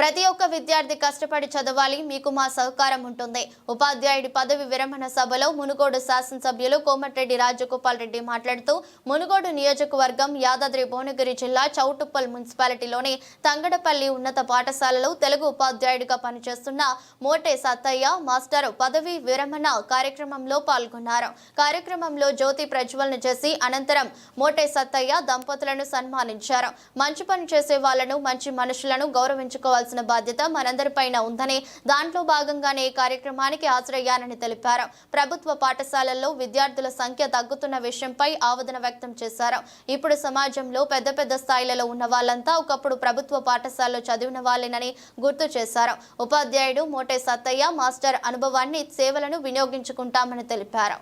ప్రతి ఒక్క విద్యార్థి కష్టపడి చదవాలి, మీకు మా సహకారం ఉంటుంది. ఉపాధ్యాయుడి పదవి విరమణ సభలో మునుగోడు శాసనసభ్యులు కోమటిరెడ్డి రాజగోపాల్ రెడ్డి మాట్లాడుతూ మునుగోడు నియోజకవర్గం యాదాద్రి భువనగిరి జిల్లా చౌటుప్పల్ మున్సిపాలిటీలోని తంగడపల్లి ఉన్నత పాఠశాలలో తెలుగు ఉపాధ్యాయుడిగా పనిచేస్తున్న మోటే సత్తయ్య మాస్టర్ పదవి విరమణ కార్యక్రమంలో పాల్గొన్నారు. కార్యక్రమంలో జ్యోతి ప్రజ్వలన చేసి అనంతరం మోటే సత్తయ్య దంపతులను సన్మానించారు. మంచి పని చేసే వాళ్లను, మంచి మనుషులను గౌరవించుకోవాల్సిన బాధ్యత మనందరిపైన ఉందని, దాంట్లో భాగంగానే ఈ కార్యక్రమానికి హాజరయ్యానని తెలిపారు. ప్రభుత్వ పాఠశాలల్లో విద్యార్థుల సంఖ్య తగ్గుతున్న విషయంపై ఆవేదన వ్యక్తం చేశారు. ఇప్పుడు సమాజంలో పెద్ద పెద్ద స్థాయిలలో ఉన్న వాళ్ళంతా ఒకప్పుడు ప్రభుత్వ పాఠశాలలో చదివిన వాళ్ళేనని గుర్తు చేశారు. ఉపాధ్యాయుడు మోటే సత్తయ్య మాస్టర్ అనుభవాన్ని, సేవలను వినియోగించుకుంటామని తెలిపారు.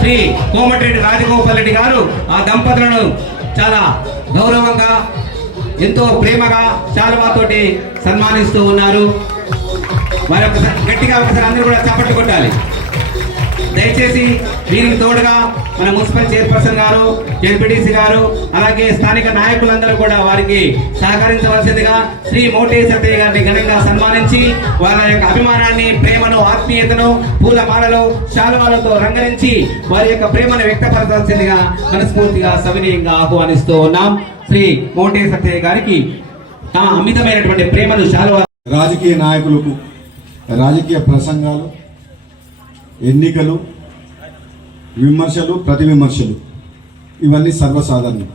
శ్రీ కోమటిరెడ్డి రాజగోపాల్ రెడ్డి గారు ఆ దంపతులను చాలా గౌరవంగా, ఎంతో ప్రేమగా శాలువాతోటి సన్మానిస్తూ ఉన్నారు. వారి గట్టిగా ఒకసారి అందరూ కూడా చప్పట్లు కొట్టాలి. దయచేసి దీనికి తోడుగా మన మున్సిపల్ చైర్పర్సన్ గారు, జెడ్పీటీసీ గారు, అలాగే స్థానిక నాయకులందరూ కూడా వారికి సహకరించవలసిందిగా శ్రీ మోటే సత్తయ్య గారిని ఘనంగా సన్మానించి వాళ్ళ యొక్క అభిమానాన్ని, ప్రేమను, ఆత్మీయతను పూలమాలలో, శాలువాలతో రంగరించి వారి యొక్క ప్రేమను వ్యక్తపరచాల్సిందిగా మనస్ఫూర్తిగా సవినీయంగా ఆహ్వానిస్తూ ఉన్నాం. శ్రీ మోటే సత్తయ్య గారికి నా అమితమైనటువంటి ప్రేమను శాలువా. రాజకీయ నాయకులకు రాజకీయ ప్రసంగాలు, ఎన్నికలు, విమర్శలు, ప్రతి విమర్శలు ఇవన్నీ సర్వసాధారణం.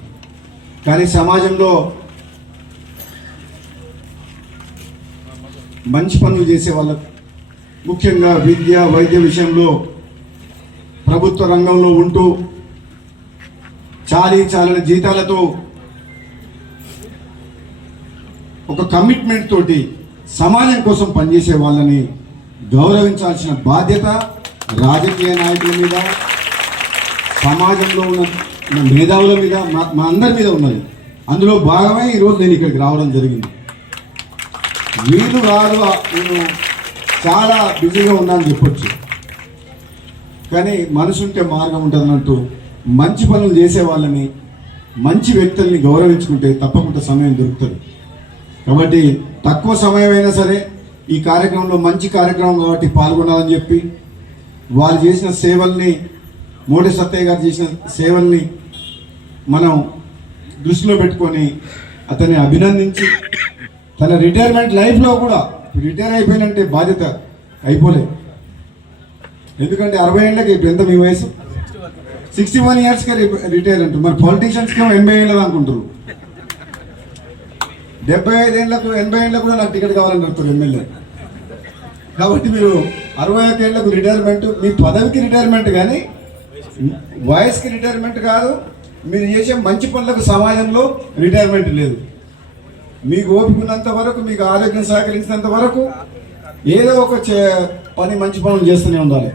కానీ సమాజంలో మంచి పనులు చేసే వాళ్ళకు, ముఖ్యంగా విద్య, వైద్య విషయంలో ప్రభుత్వ రంగంలో ఉంటూ చాలని జీతాలతో ఒక కమిట్మెంట్ తోటి సమాజం కోసం పనిచేసే వాళ్ళని గౌరవించాల్సిన బాధ్యత రాజకీయ నాయకుల మీద, సమాజంలో ఉన్న మేధావుల మీద, మా అందరి మీద ఉన్నది. అందులో భాగమే ఈరోజు నేను ఇక్కడికి రావడం జరిగింది. వీళ్ళు కాదు, నేను చాలా బిజీగా ఉన్నానని చెప్పొచ్చు, కానీ మనసు ఉంటే మార్గం ఉంటుంది అన్నట్టు మంచి పనులు చేసే వాళ్ళని, మంచి వ్యక్తుల్ని గౌరవించుకుంటే తప్పకుండా సమయం దొరుకుతుంది. కాబట్టి తక్కువ సమయం అయినా సరే ఈ కార్యక్రమంలో మంచి కార్యక్రమం కాబట్టి పాల్గొనాలని చెప్పి, వాళ్ళు చేసిన సేవల్ని, మోటే సత్తయ్య గారు చేసిన సేవల్ని మనం దృష్టిలో పెట్టుకొని అతన్ని అభినందించి, తన రిటైర్మెంట్ లైఫ్లో కూడా రిటైర్ అయిపోయినంటే బాధ్యత అయిపోలేదు. ఎందుకంటే 60 ఏళ్ళకి ఇప్పుడు ఎంత మీ వయసు? 61 ఇయర్స్కి రిటైర్ అంటారు. మరి పాలిటీషియన్స్కి 80 ఏళ్ళది అనుకుంటారు. 75 ఏళ్లకు 80 ఏళ్ళకు కూడా నాకు టికెట్ కావాలని అడుగుతారు ఎమ్మెల్యే. కాబట్టి మీరు 61 ఏళ్లకు రిటైర్మెంట్, మీ పదవికి రిటైర్మెంట్, కానీ వయసుకి రిటైర్మెంట్ కాదు. మీరు చేసే మంచి పనులకు సమాజంలో రిటైర్మెంట్ లేదు. మీకు ఓపికన్నంత వరకు, మీకు ఆరోగ్యం సహకరించినంత వరకు ఏదో ఒక పని, మంచి పనులు చేస్తూనే ఉండాలి.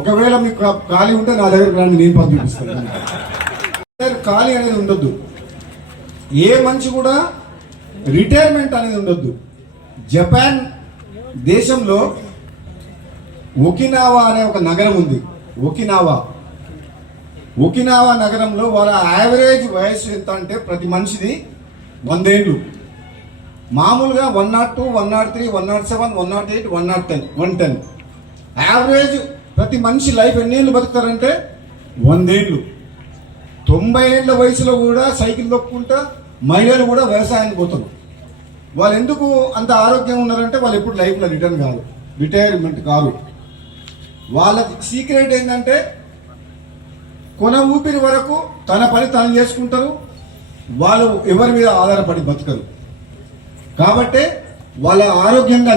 ఒకవేళ మీకు ఖాళీ ఉంటే నా దగ్గరకు రండి, నేను పని చూపిస్తాను. ఖాళీ అనేది ఉండొద్దు. ఏ మనిషి కూడా రిటైర్మెంట్ అనేది ఉండొద్దు. జపాన్ దేశంలో ఒకినావా అనే ఒక నగరం ఉంది. ఒకినావా నగరంలో వాళ్ళ యావరేజ్ వయసు ఎంత అంటే ప్రతి మనిషిది 100 ఏళ్ళు. మామూలుగా 102, 103, 107, 108, 110, 110 యావరేజ్. ప్రతి మనిషి లైఫ్ ఎన్ని ఏళ్ళు బతుకుతారంటే 100 ఏళ్ళు. 90 ఏళ్ల వయసులో కూడా సైకిల్ తొక్కుంటా మహిళలు కూడా వ్యవసాయానికి పోతారు. వాళ్ళు ఎందుకు అంత ఆరోగ్యంగా ఉన్నారంటే వాళ్ళు ఎప్పుడు లైఫ్లో రిటైర్మెంట్ కాదు. వాళ్ళ సీక్రెట్ ఏంటంటే కొన ఊపిరి వరకు తన పని తను చేసుకుంటారు. వాళ్ళు ఎవరి మీద ఆధారపడి బతకరు. కాబట్టి వాళ్ళ ఆరోగ్యంగా,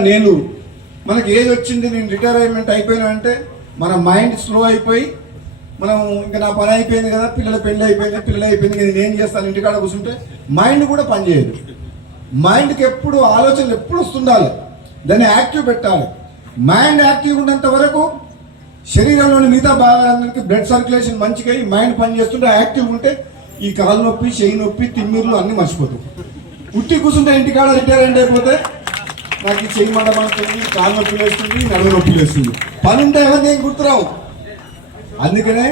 మనకి ఏది వచ్చింది, నేను రిటైర్మెంట్ అయిపోయినా అంటే మన మైండ్ స్లో అయిపోయి, మనం ఇంకా నా పని అయిపోయింది కదా, పిల్లల పెళ్ళి అయిపోయింది, నేను ఏం చేస్తాను, ఇంటికాడ కూర్చుంటే మైండ్ కూడా పనిచేయదు. మైండ్కి ఎప్పుడు ఆలోచనలు ఎప్పుడు వస్తుండాలి, దాన్ని యాక్టివ్ పెట్టాలి. మైండ్ యాక్టివ్ ఉన్నంత వరకు శరీరంలోని మిగతా భాగాలకి బ్లడ్ సర్క్యులేషన్ మంచిగా అయ్యి మైండ్ పనిచేస్తుంటే యాక్టివ్ ఉంటే ఈ కాలు నొప్పి, చెయ్యి నొప్పి, తిమ్మిర్లు అన్నీ మర్చిపోతాయి. ఉట్టి కూర్చుంటే ఇంటికాడ రిటైర్మెంట్ అయిపోతే నాకు ఈ చెయ్యి మండపడుతుంది, కాలు నొప్పులు వేస్తుంది, నడుము నొప్పులు వేస్తుంది. పని ఉంటే ఎవరిని ఏం గుర్తురావు. అందుకనే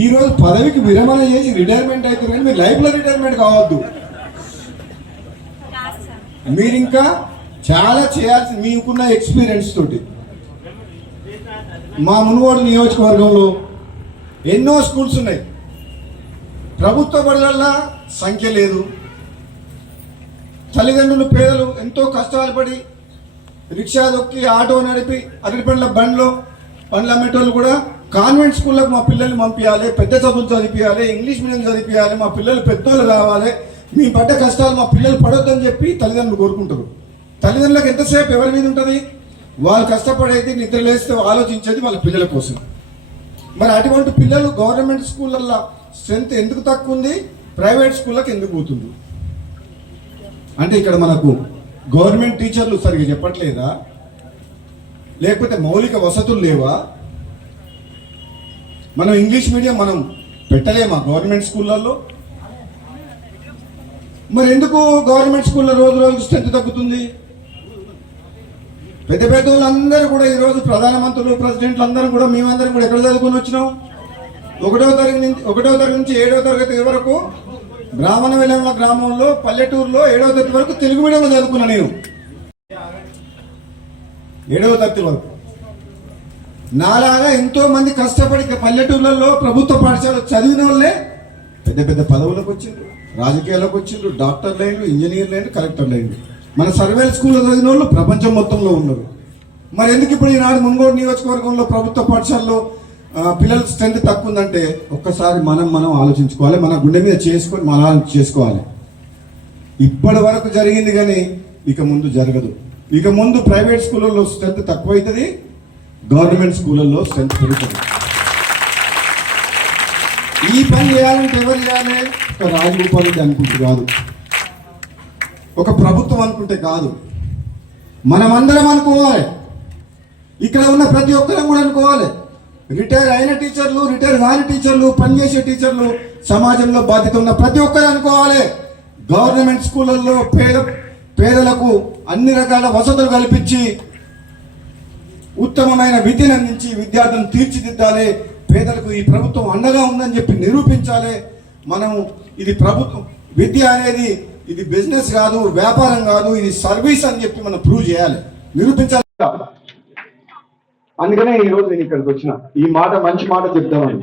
ఈరోజు పదవికి విరమణ చేసి రిటైర్మెంట్ అవుతుంది, కానీ మీరు లైఫ్లో రిటైర్మెంట్ కావద్దు. మీరు ఇంకా చాలా చేయాల్సి మీకున్న ఎక్స్పీరియన్స్ తోటి. మా మునుగోడు నియోజకవర్గంలో ఎన్నో స్కూల్స్ ఉన్నాయి. ప్రభుత్వ బడులల్లో సంఖ్య లేదు. తల్లిదండ్రులు పేదలు ఎంతో కష్టాలు పడి రిక్షా దొక్కి ఆటో నడిపి అరటిపండ్ల బండ్లు అమ్మేటోళ్ళు కూడా కాన్వెంట్ స్కూళ్ళకు మా పిల్లల్ని పంపించాలి, పెద్ద చదువులు చదివించాలి, ఇంగ్లీష్ మీడియం చదివించాలి, మా పిల్లలు పెద్దోళ్ళు కావాలి, మీ పడ్డ కష్టాలు మా పిల్లలు పడొద్దని చెప్పి తల్లిదండ్రులు కోరుకుంటారు. తల్లిదండ్రులకు ఎంతసేపు ఎవరి మీద ఉంటుంది? వాళ్ళు కష్టపడేది, నిద్ర లేస్తే ఆలోచించేది వాళ్ళ పిల్లల కోసం. మరి అటువంటి పిల్లలు గవర్నమెంట్ స్కూళ్ళల్లో స్ట్రెంత్ ఎందుకు తక్కువ ఉంది, ప్రైవేట్ స్కూళ్ళకి ఎందుకు పోతుంది అంటే ఇక్కడ మనకు గవర్నమెంట్ టీచర్లు సరిగ్గా చెప్పట్లేదా, లేకపోతే మౌలిక వసతులు లేవా? మనం ఇంగ్లీష్ మీడియం మనం పెట్టలేమా గవర్నమెంట్ స్కూళ్ళల్లో? మరి ఎందుకు గవర్నమెంట్ స్కూల్లో రోజు రోజు స్ట్రెంత్ తగ్గుతుంది? పెద్ద పెద్ద వాళ్ళందరూ కూడా ఈరోజు ప్రధానమంత్రులు, ప్రెసిడెంట్లు అందరూ కూడా మేమందరం కూడా ఎక్కడ చదువుకొని వచ్చినాం? ఒకటో తరగతి నుంచి 7వ తరగతి వరకు బ్రాహ్మణ వెలంల గ్రామంలో పల్లెటూరులో 7వ తరగతి వరకు తెలుగు మీడియంలో చదువుకున్నా నేను. 7వ తరగతి వరకు నాలాగా ఎంతో మంది కష్టపడి పల్లెటూర్లలో ప్రభుత్వ పాఠశాల చదివిన వాళ్ళే పెద్ద పెద్ద పదవులకు వచ్చిండ్రు, రాజకీయాలకు వచ్చిండ్రు, డాక్టర్లు అయిండ్రు, ఇంజనీర్లు అయిండ్రు, కలెక్టర్లు అయిండ్రు. మన సర్వేల్ స్కూల్లో చదివిన వాళ్ళు ప్రపంచం మొత్తంలో ఉన్నారు. మరి ఎందుకు ఇప్పుడు ఈనాడు మునుగోడు నియోజకవర్గంలో ప్రభుత్వ పాఠశాలలో పిల్లల స్ట్రెంత్ తక్కువ ఉందంటే ఒక్కసారి మనం ఆలోచించుకోవాలి, మన గుండె మీద చేసుకొని మనం చేసుకోవాలి. ఇప్పటి వరకు జరిగింది కానీ ఇక ముందు జరగదు. ఇక ముందు ప్రైవేట్ స్కూళ్ళల్లో స్ట్రెంత్ తక్కువ అవుతుంది, గవర్నమెంట్ స్కూళ్ళల్లో స్ట్రెంత్ పెరుగుతుంది. ఈ పని చేయాలంటే ఎవరు చేయాలి? ఒక రాజగోపాల్ రెడ్డి అనుకుంటే కాదు, ఒక ప్రభుత్వం అనుకుంటే కాదు, మనమందరం అనుకోవాలి. ఇక్కడ ఉన్న ప్రతి ఒక్కరం కూడా అనుకోవాలి. రిటైర్ అయిన టీచర్లు, రిటైర్ కాని టీచర్లు, పనిచేసే టీచర్లు, సమాజంలో బాధ్యత ఉన్న ప్రతి ఒక్కరు అనుకోవాలి. గవర్నమెంట్ స్కూళ్ళల్లో పేదలకు అన్ని రకాల వసతులు కల్పించి ఉత్తమమైన విద్యను అందించి విద్యార్థులను తీర్చిదిద్దాలి. పేదలకు ఈ ప్రభుత్వం అండగా ఉందని చెప్పి నిరూపించాలి. మనం ఇది ప్రభుత్వం, విద్య అనేది ఇది బిజినెస్ కాదు, వ్యాపారం కాదు, ఇది సర్వీస్ అని చెప్పి మనం ప్రూవ్ చేయాలి, నిరూపించాలి. అందుకనే ఈ రోజు నేను ఇక్కడికి వచ్చిన, ఈ మాట మంచి మాట చెప్తామని.